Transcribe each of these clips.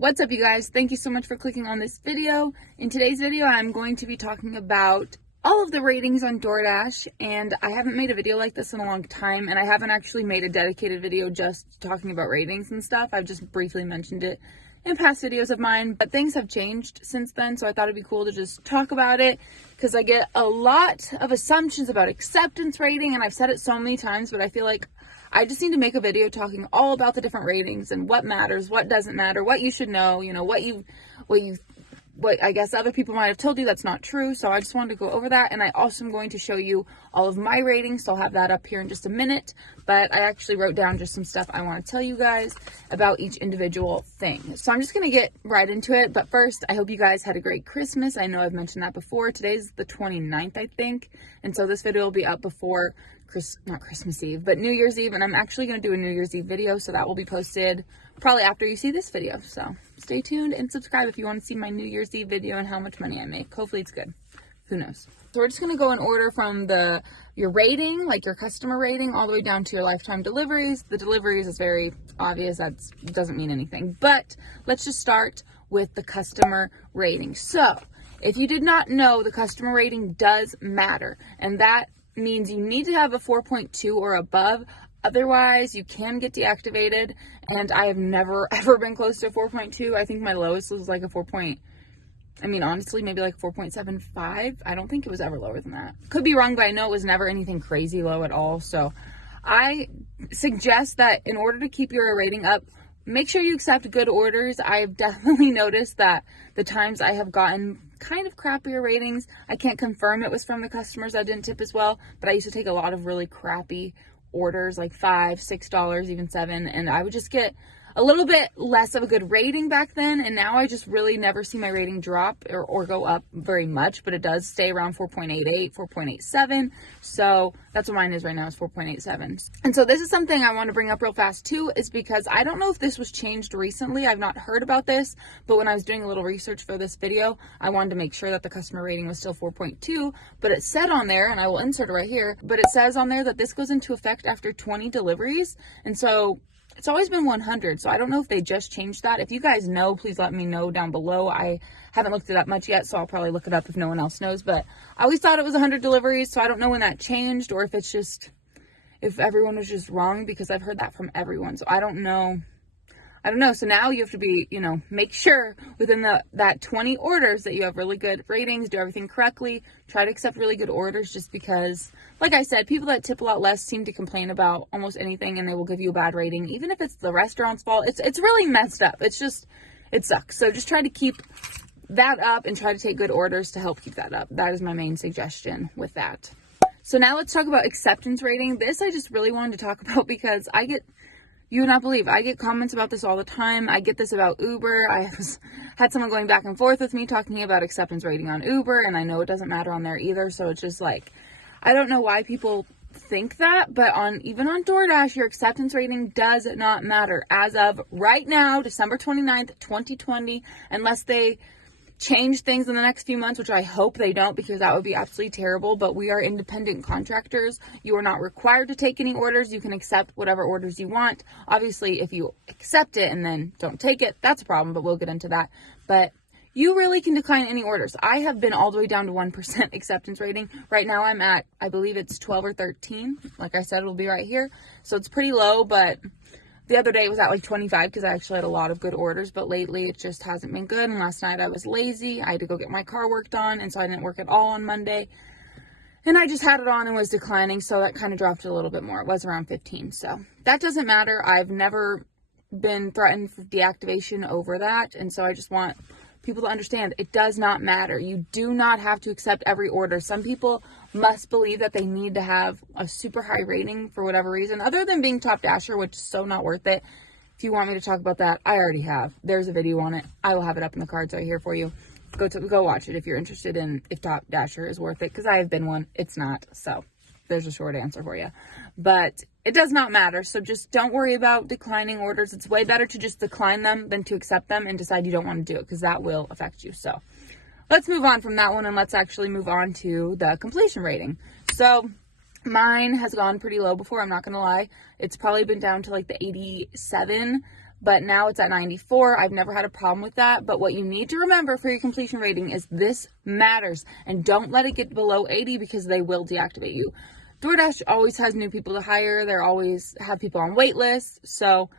What's up, you guys? Thank you so much for clicking on this video. In today's video, I'm going to be talking about all of the ratings on DoorDash, and I haven't made a video like this in a long time, and I haven't actually made a dedicated video just talking about ratings and stuff. I've just briefly mentioned it in past videos of mine, but things have changed since then, so I thought it'd be cool to just talk about it because I get a lot of assumptions about acceptance rating, and I've said it so many times, but I feel like I just need to make a video talking all about the different ratings and what matters, what doesn't matter, what you should know, what I guess other people might have told you that's not true. So I just wanted to go over that. And I also am going to show you all of my ratings. So I'll have that up here in just a minute. But I actually wrote down just some stuff I want to tell you guys about each individual thing. So I'm just going to get right into it. But first, I hope you guys had a great Christmas. I know I've mentioned that before. Today's the 29th, I think. And so this video will be up before not Christmas Eve, but New Year's Eve. And I'm actually going to do a New Year's Eve video. So that will be posted probably after you see this video. So stay tuned and subscribe if you want to see my New Year's Eve video and how much money I make. Hopefully it's good. Who knows? So we're just going to go in order from your rating, like your customer rating, all the way down to your lifetime deliveries. The deliveries is very obvious. That doesn't mean anything, but let's just start with the customer rating. So if you did not know, the customer rating does matter, and that means you need to have a 4.2 or above. Otherwise, you can get deactivated, and I have never ever been close to a 4.2. I think my lowest was like a honestly, maybe like 4.75. I don't think it was ever lower than that. Could be wrong, but I know it was never anything crazy low at all. So I suggest that in order to keep your rating up, make sure you accept good orders. I've definitely noticed that the times I have gotten kind of crappier ratings, I can't confirm it was from the customers that didn't tip as well, but I used to take a lot of really crappy orders, like $5, $6, even $7, and I would just get a little bit less of a good rating back then, and now I just really never see my rating drop or go up very much, but it does stay around 4.88, 4.87, so that's what mine is right now, is 4.87. And so this is something I want to bring up real fast too, is because I don't know if this was changed recently. I've not heard about this, but when I was doing a little research for this video, I wanted to make sure that the customer rating was still 4.2, but it said on there, and I will insert it right here, but it says on there that this goes into effect after 20 deliveries, and so it's always been 100, so I don't know if they just changed that. If you guys know, please let me know down below. I haven't looked it up much yet, so I'll probably look it up if no one else knows, but I always thought it was 100 deliveries, so I don't know when that changed, or if everyone was just wrong, because I've heard that from everyone, so I don't know. So now you have to be, make sure within that 20 orders that you have really good ratings, do everything correctly, try to accept really good orders, just because, like I said, people that tip a lot less seem to complain about almost anything, and they will give you a bad rating, even if it's the restaurant's fault. It's really messed up. It sucks. So just try to keep that up and try to take good orders to help keep that up. That is my main suggestion with that. So now let's talk about acceptance rating. This I just really wanted to talk about because you would not believe, I get comments about this all the time. I get this about Uber. Had someone going back and forth with me talking about acceptance rating on Uber, and I know it doesn't matter on there either. So it's just like, I don't know why people think that, but even on DoorDash, your acceptance rating does not matter. As of right now, December 29th, 2020, unless they change things in the next few months, which I hope they don't, because that would be absolutely terrible. But we are independent contractors. You are not required to take any orders. You can accept whatever orders you want. Obviously, if you accept it and then don't take it, that's a problem, but we'll get into that. But you really can decline any orders. I have been all the way down to 1% acceptance rating. Right now I'm at, I believe it's 12 or 13. Like I said, it'll be right here. So it's pretty low, but the other day it was at like 25 because I actually had a lot of good orders, but lately it just hasn't been good. And last night I was lazy. I had to go get my car worked on, and so I didn't work at all on Monday. And I just had it on and was declining, so that kind of dropped a little bit more. It was around 15, so that doesn't matter. I've never been threatened for deactivation over that, and so I just want people to understand it does not matter. You do not have to accept every order. Some people must believe that they need to have a super high rating for whatever reason, other than being top dasher, which is so not worth it. If you want me to talk about that, I already have. There's a video on it. I will have it up in the cards right here for you. Go watch it if you're interested in if top dasher is worth it, because I have been one. It's not. So there's a short answer for you. But it does not matter. So just don't worry about declining orders. It's way better to just decline them than to accept them and decide you don't want to do it, because that will affect you. So let's move on from that one, and let's actually move on to the completion rating. So mine has gone pretty low before, I'm not going to lie. It's probably been down to like the 87 but now it's at 94. I've never had a problem with that. But what you need to remember for your completion rating is this matters, and don't let it get below 80 because they will deactivate you. DoorDash always has new people to hire. They always have people on wait lists. So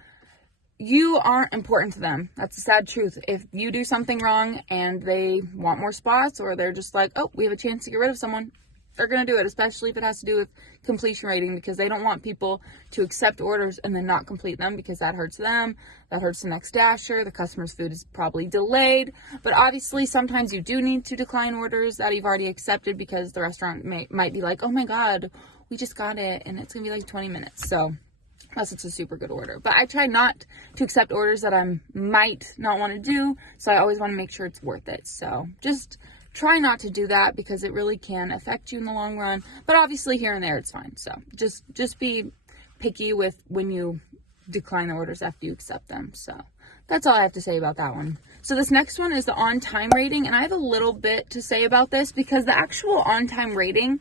you aren't important to them. That's the sad truth. If you do something wrong and they want more spots, or they're just like, oh, we have a chance to get rid of someone, they're going to do it, especially if it has to do with completion rating, because they don't want people to accept orders and then not complete them, because that hurts them. That hurts the next dasher. The customer's food is probably delayed. But obviously, sometimes you do need to decline orders that you've already accepted, because the restaurant might be like, oh my God, we just got it and it's going to be like 20 minutes. So unless it's a super good order. But I try not to accept orders that I might not want to do. So I always want to make sure it's worth it. So just try not to do that, because it really can affect you in the long run. But obviously here and there it's fine. So just be picky with when you decline the orders after you accept them. So that's all I have to say about that one. So this next one is the on-time rating, and I have a little bit to say about this, because the actual on-time rating,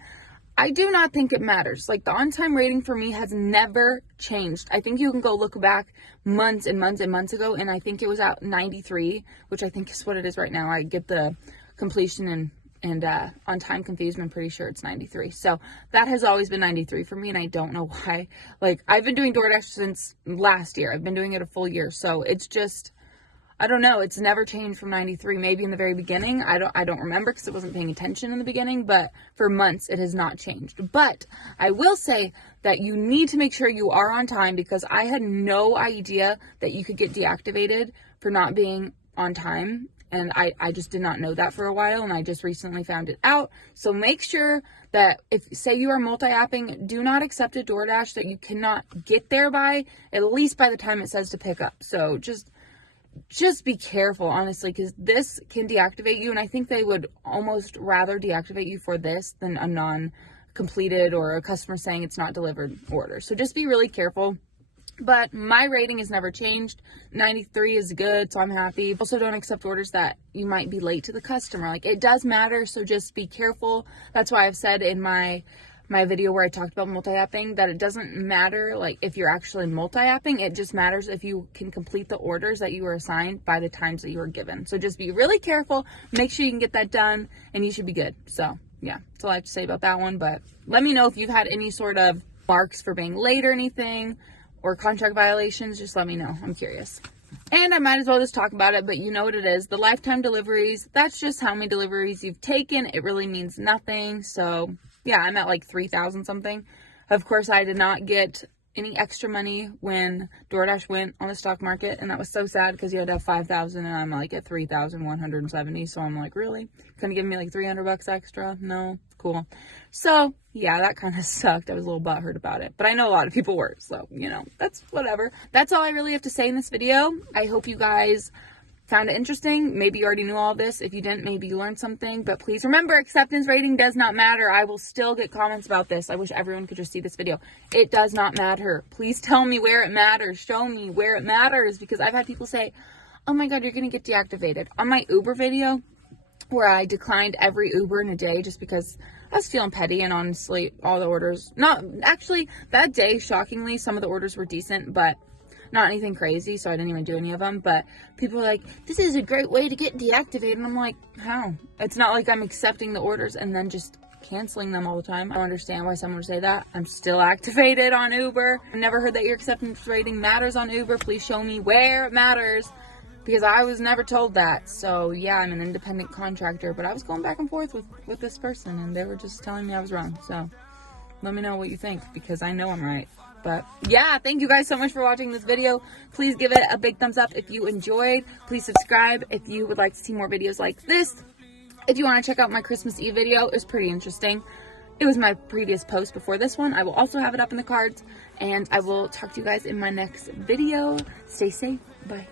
I do not think it matters. Like, the on-time rating for me has never changed. I think you can go look back months and months and months ago, and I think it was at 93, which I think is what it is right now. I get the completion and on time confused. I'm pretty sure it's 93. So that has always been 93 for me, and I don't know why. Like, I've been doing DoorDash since last year. I've been doing it a full year. So it's just, I don't know. It's never changed from 93. Maybe in the very beginning. I don't remember, because I wasn't paying attention in the beginning, but for months it has not changed. But I will say that you need to make sure you are on time, because I had no idea that you could get deactivated for not being on time. And I just did not know that for a while, and I just recently found it out. So make sure that if, say you are multi-apping, do not accept a DoorDash that you cannot get there by, at least by the time it says to pick up. So just be careful, honestly, because this can deactivate you. And I think they would almost rather deactivate you for this than a non-completed or a customer saying it's not delivered order. So just be really careful. But my rating has never changed. 93 is good, so I'm happy. Also, don't accept orders that you might be late to the customer. Like, it does matter, so just be careful. That's why I've said in my video where I talked about multi-apping that it doesn't matter, like, if you're actually multi-apping. It just matters if you can complete the orders that you were assigned by the times that you were given. So just be really careful. Make sure you can get that done, and you should be good. So, yeah, that's all I have to say about that one. But let me know if you've had any sort of marks for being late or anything, or contract violations. Just let me know. I'm curious. And I might as well just talk about it, but you know what it is. The lifetime deliveries, that's just how many deliveries you've taken. It really means nothing. So yeah, I'm at like 3,000 something. Of course, I did not get any extra money when DoorDash went on the stock market, and that was so sad, because you had to have 5,000 and I'm like at 3,170. So I'm like, really? Couldn't give me like $300 extra? No. Cool. So yeah, that kind of sucked. I was a little butthurt about it, but I know a lot of people were, so you know, that's whatever. That's all I really have to say in this video. I hope you guys found it interesting. Maybe you already knew all this. If you didn't, maybe you learned something. But please remember, acceptance rating does not matter. I will still get comments about this. I wish everyone could just see this video. It does not matter. Please tell me where it matters. Show me where it matters, because I've had people say, oh my God, you're going to get deactivated. On my Uber video, where I declined every Uber in a day just because I was feeling petty, and honestly, all the orders, not actually that day, shockingly, some of the orders were decent, but not anything crazy, so I didn't even do any of them. But people were like, this is a great way to get deactivated, and I'm like, how? It's not like I'm accepting the orders and then just canceling them all the time. I don't understand why someone would say that. I'm still activated on Uber. I've never heard that your acceptance rating matters on Uber. Please show me where it matters, because I was never told that. So yeah, I'm an independent contractor, but I was going back and forth with this person, and they were just telling me I was wrong. So let me know what you think, because I know I'm right. But yeah, thank you guys so much for watching this video. Please give it a big thumbs up if you enjoyed. Please subscribe if you would like to see more videos like this. If you want to check out my Christmas Eve video, it was pretty interesting. It was my previous post before this one. I will also have it up in the cards, and I will talk to you guys in my next video. Stay safe. Bye.